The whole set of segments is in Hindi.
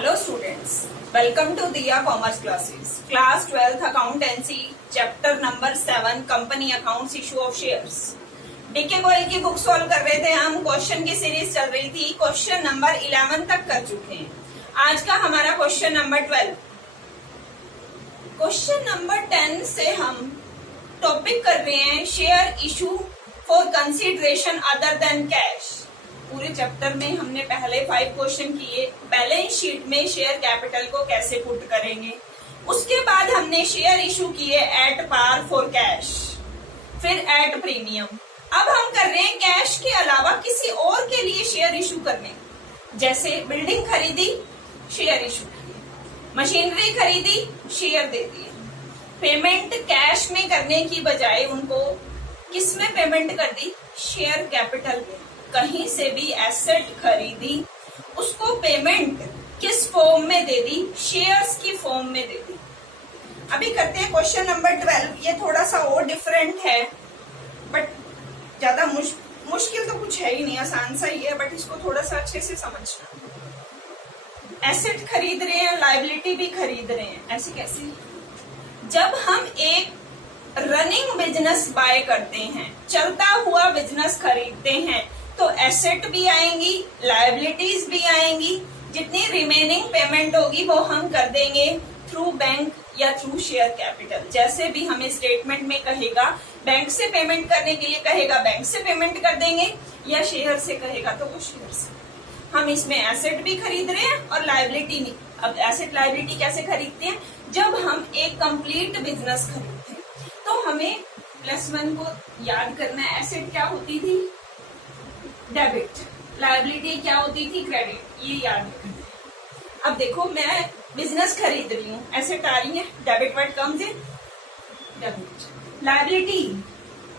Hello students, welcome to Diya Commerce Classes. Class 12th Accountancy, Chapter number 7, Company Accounts Issue of Shares. DK Goyal की बुक सॉल्व कर रहे थे हम, क्वेश्चन की सीरीज चल रही थी, क्वेश्चन नंबर 11 तक कर चुके हैं। आज का हमारा क्वेश्चन नंबर 12। क्वेश्चन नंबर 10 से हम टॉपिक कर रहे हैं share issue for consideration other than cash. पूरे चैप्टर में हमने पहले 5 क्वेश्चन किए। बैलेंस शीट में शेयर कैपिटल को कैसे पुट करेंगे, उसके बाद हमने शेयर इशू किए एट पार फॉर कैश, फिर एट प्रीमियम। अब हम कर रहे हैं कैश के अलावा किसी और के लिए शेयर इशू करने, जैसे बिल्डिंग खरीदी शेयर इशू किए, मशीनरी खरीदी शेयर दे दिए। पेमेंट कैश में करने की बजाय उनको किस में पेमेंट कर दी, शेयर कैपिटल में। कहीं से भी एसेट खरीदी, उसको पेमेंट किस फॉर्म में दे दी, शेयर्स की फॉर्म में दे दी। अभी करते हैं क्वेश्चन नंबर 12। ये थोड़ा सा और डिफरेंट है, बट ज्यादा मुश्किल तो कुछ है ही नहीं, आसान सा ही है, बट इसको थोड़ा सा अच्छे से समझना। एसेट खरीद रहे हैं, लायबिलिटी भी खरीद रहे हैं, ऐसे कैसे? जब हम एक रनिंग बिजनेस बाय करते हैं, चलता हुआ बिजनेस खरीदते हैं, तो एसेट भी आएंगी, लायबिलिटीज भी आएंगी। जितनी रिमेनिंग पेमेंट होगी वो हम कर देंगे थ्रू बैंक या थ्रू शेयर कैपिटल। जैसे भी हमें स्टेटमेंट में कहेगा बैंक से पेमेंट करने के लिए कहेगा, बैंक से पेमेंट कर देंगे, या शेयर से कहेगा तो वो शेयर से। हम इसमें एसेट भी खरीद रहे हैं और लायबिलिटी नहीं। अब एसेट लायबिलिटी कैसे खरीदते हैं? जब हम एक कंप्लीट बिजनेस खरीदते हैं तो हमें +1 को याद करना है। एसेट क्या होती थी? डेबिट। लायबिलिटी क्या होती थी? क्रेडिट। ये याद रखना है। अब देखो, मैं बिजनेस खरीद रही हूँ, एसेट आ रही है, debit word comes in, debit. Liability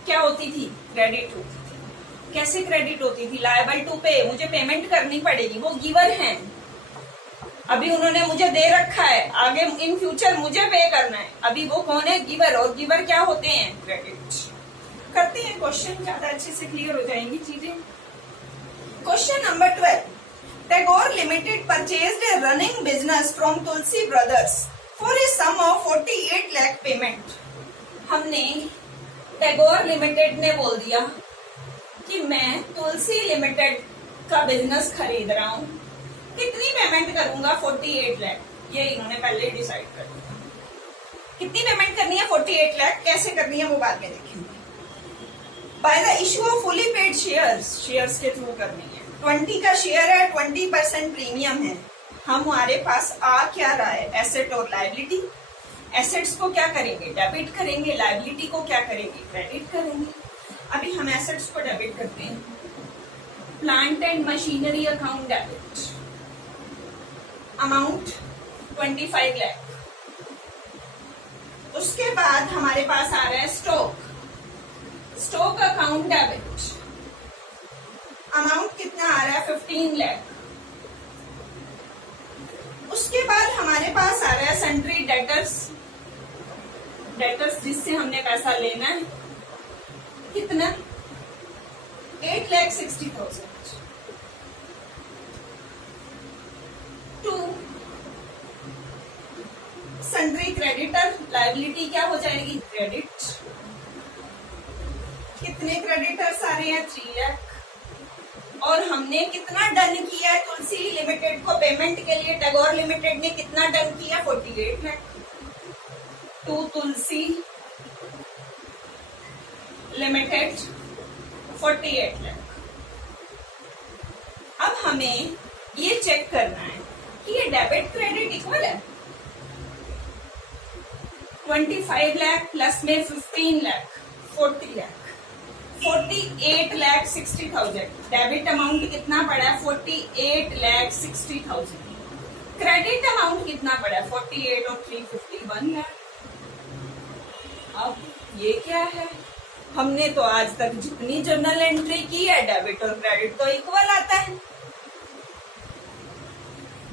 क्या होती थी? क्रेडिट होती थी। कैसे क्रेडिट होती थी? लायबल टू पे, मुझे पेमेंट करनी पड़ेगी, वो गिवर हैं, अभी उन्होंने मुझे दे रखा है, आगे इन फ्यूचर मुझे पे करना है। अभी वो कौन है? गिवर। और गिवर क्या होते हैं? क्रेडिट। करते हैं क्वेश्चन, ज्यादा अच्छे से क्लियर हो जाएंगी चीजें। Question number 12। Tagore limited purchased a running business from Tulsi brothers for a sum of 48 lakh payment. हमने टैगोर लिमिटेड ने बोल दिया कि मैं तुलसी लिमिटेड का बिजनेस खरीद रहा हूँ, कितनी पेमेंट करूंगा? 48 लाख। ये इन्होंने पहले ही डिसाइड कर दिया। कितनी पेमेंट करनी है? 48 लाख। कैसे करनी है वो बाद में देखेंगे। By the issue of fully paid shares, shares के थ्रू करनी है। 20 का शेयर है, 20% प्रीमियम है। हमारे पास आ क्या रहा है? एसेट और लायबिलिटी। एसेट्स को क्या करेंगे? डेबिट करेंगे। लायबिलिटी को क्या करेंगे? क्रेडिट करेंगे। अभी हम एसेट्स को डेबिट करते हैं। Plant and machinery account debit, amount 25 lakh. उसके बाद हमारे पास आ रहा है stock, stock account debit, amount कितना आ रहा है? 15 लाख। उसके बाद हमारे पास आ रहा है सन्ड्री डेटर्स, डेटर्स जिससे हमने पैसा लेना है, कितना? 8,60,000। टू सन्ड्री क्रेडिटर, लायबिलिटी क्या हो जाएगी? क्रेडिट। कितने क्रेडिटर्स आ रहे हैं? 3 लाख। और हमने कितना डन किया है तुलसी लिमिटेड को पेमेंट के लिए? टैगोर लिमिटेड ने कितना डन किया? 48 लाख। To Tulsi limited 48 lakh. अब हमें ये चेक करना है कि ये डेबिट क्रेडिट इक्वल है। 25 लाख प्लस में 15 लाख, 40 लाख, 48,60,000। डेबिट अमाउंट कितना पड़ा है? 48,60,000। क्रेडिट अमाउंट कितना पड़ा है? 48 और 3 51 लाख। अब ये क्या है? हमने तो आज तक जितनी जर्नल एंट्री की है, डेबिट और क्रेडिट तो इक्वल आता है।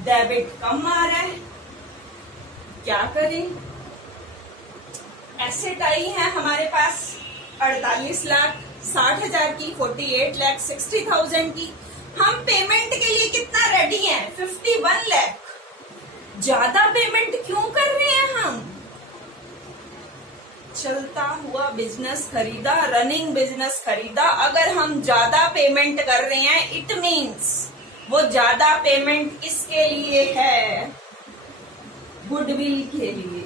डेबिट कम आ रहा है, क्या करें? एसेट आई है हमारे पास 48,60,000 की, 48,60,000 की। हम पेमेंट के लिए कितना रेडी हैं? 51 लाख। ज्यादा पेमेंट क्यों कर रहे हैं हम? चलता हुआ बिजनेस खरीदा, रनिंग बिजनेस खरीदा, अगर हम ज्यादा पेमेंट कर रहे हैं इट मीन्स वो ज्यादा पेमेंट किसके लिए है? गुडविल के लिए।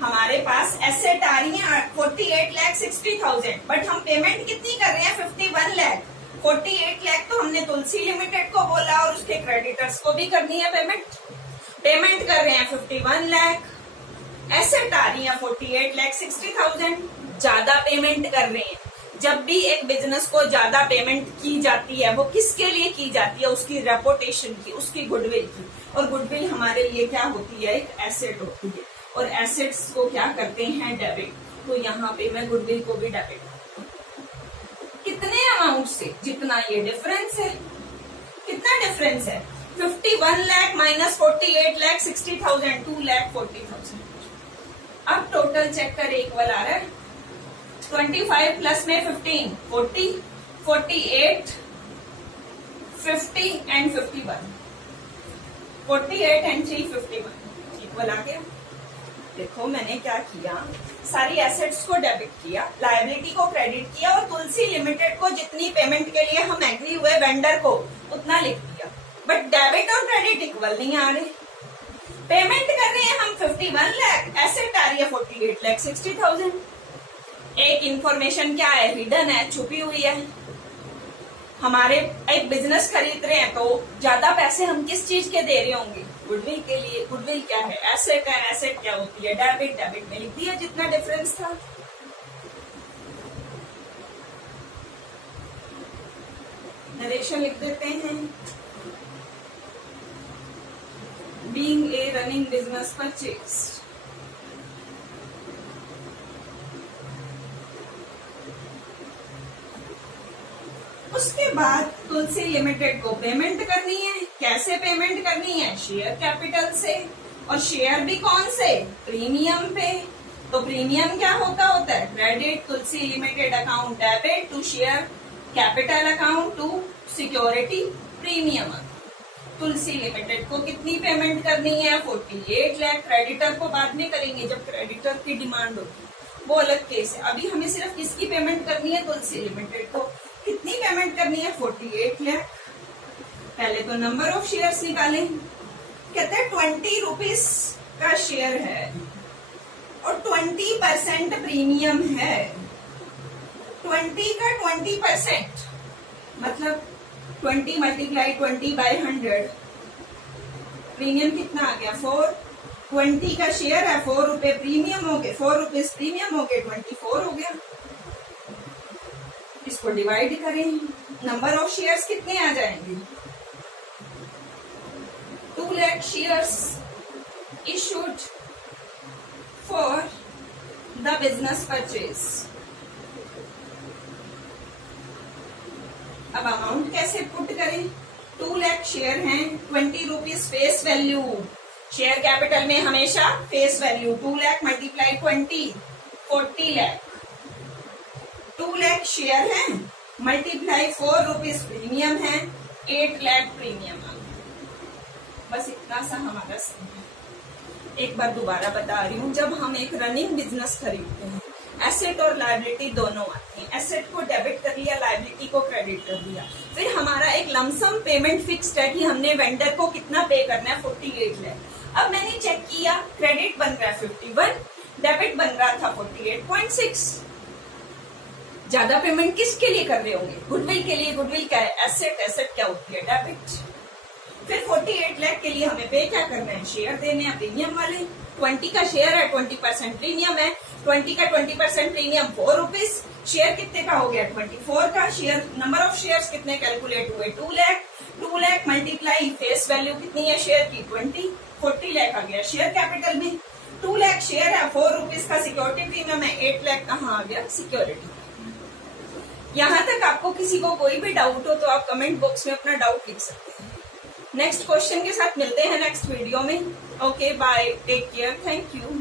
हमारे पास एसेट आ रही है 48,60,000, बट हम पेमेंट कितनी कर रहे हैं? 51 लाख। 48 लाख तो हमने तुलसी लिमिटेड को बोला और उसके क्रेडिटर्स को भी करनी है पेमेंट कर रहे हैं 51 लाख। एसेट आ रही है 48,60,000, ज्यादा पेमेंट कर रहे हैं। जब भी एक बिजनेस को ज्यादा पेमेंट की जाती है वो किसके लिए की जाती है? उसकी रेपुटेशन की, उसकी गुडविल की। और गुडविल हमारे लिए क्या होती है? एक एसेट होती है, और एसेट्स को क्या करते हैं? डेबिट। तो यहाँ पे मैं गुडविल को भी डेबिट कितने अमाउंट से? जितना ये डिफरेंस है। कितना डिफरेंस है? 51 लाख माइनस 48,60,000, 2,40,000। अब टोटल चेक कर, इक्वल आ रहा है 25 प्लस में 15, 40, 48, 50 एंड 51, 48 एंड 3, 51 इक्वल आ गया। देखो मैंने क्या किया, सारी एसेट्स को डेबिट किया, लायबिलिटी को क्रेडिट किया, और तुलसी लिमिटेड को जितनी पेमेंट के लिए हम एग्री हुए वेंडर को उतना लिख दिया। बट डेबिट और क्रेडिट इक्वल नहीं आ रहे। पेमेंट कर रहे हैं हम 51 लाख, एसेट आ रही है 48,60,000। एक इंफॉर्मेशन क्या है? हिडन है, छुपी हुई है। हमारे एक बिजनेस खरीद रहे हैं तो ज्यादा पैसे हम किस चीज के दे रहे होंगे? गुडविल के लिए। गुडविल क्या है? एसेट है। एसेट क्या होती है? डेबिट। डेबिट में लिख दिया जितना डिफरेंस था। नरेशन लिख देते हैं। Being a running business purchase, उसके बाद तुलसी लिमिटेड को पेमेंट करनी है। कैसे पेमेंट करनी है? शेयर कैपिटल से, और शेयर भी कौन से? प्रीमियम पे। तो प्रीमियम क्या होता है? Credit Tulsi limited account debit to share capital account to security premium. Tulsi limited को कितनी पेमेंट करनी है? 48 लाख। क्रेडिटर को बाद में करेंगे जब क्रेडिटर की डिमांड होगी, वो अलग केस है। अभी हमें सिर्फ किसकी पेमेंट करनी है? तुलसी लिमिटेड को। कितनी पेमेंट करनी है? 48 लाख। पहले तो नंबर ऑफ शेयर्स निकालें। कहते हैं 20 रुपीज का शेयर है और 20% प्रीमियम है। 20 का 20% मतलब 20 मल्टीप्लाई 20 बाय 100, प्रीमियम कितना आ गया? 4। 20 का शेयर है, 4 रुपए प्रीमियम हो गए, 4 रुपीज प्रीमियम हो गए, 24 हो गया। इसको डिवाइड करें, नंबर ऑफ शेयर्स कितने आ जाएंगे? 2 lakh shares issued for the business purchase. अब अमाउंट कैसे पुट करें? 2 लाख शेयर हैं, 20 rupees face value. Share capital में हमेशा face value 2 lakh multiply 20, 40 lakh. 2 lakh share है मल्टीप्लाई 4 रुपीज प्रीमियम है, 8 लाख प्रीमियम। बस इतना सा हमारा सम है। एक बार दोबारा बता रही हूँ, जब हम एक रनिंग बिजनेस खरीदते हैं एसेट और लायबिलिटी दोनों आती हैं। एसेट को डेबिट कर लिया, लायबिलिटी को क्रेडिट कर दिया, फिर हमारा एक लमसम पेमेंट फिक्स्ड है कि हमने वेंडर को कितना पे करना है, 48 लाख। अब मैंने चेक किया, क्रेडिट बन रहा है 51, डेबिट बन रहा था 48.6। ज्यादा पेमेंट किसके लिए कर रहे होंगे? गुडविल के लिए। गुडविल क्या है? एसेट। एसेट क्या होती है? डेबिट। फिर 48 लाख के लिए हमें पे क्या करना है? शेयर देने हैं प्रीमियम वाले। 20 का शेयर है, 20% प्रीमियम है। 20 का 20% प्रीमियम 4 रुपीज। शेयर कितने का हो गया? 24 का। शेयर नंबर ऑफ शेयर्स कितने कैलकुलेट हुए? 2 lakh. 2 lakh multiply face value कितनी है शेयर की? 20, 40 लाख आ गया शेयर कैपिटल में। 2 लाख शेयर है, 4 रुपीज का सिक्योरिटी प्रीमियम है, 8 लाख कहाँ आ गया? सिक्योरिटी। यहाँ तक आपको किसी को कोई भी डाउट हो तो आप कमेंट बॉक्स में अपना डाउट लिख सकते हैं। नेक्स्ट क्वेश्चन के साथ मिलते हैं नेक्स्ट वीडियो में। Okay bye, take care, thank you.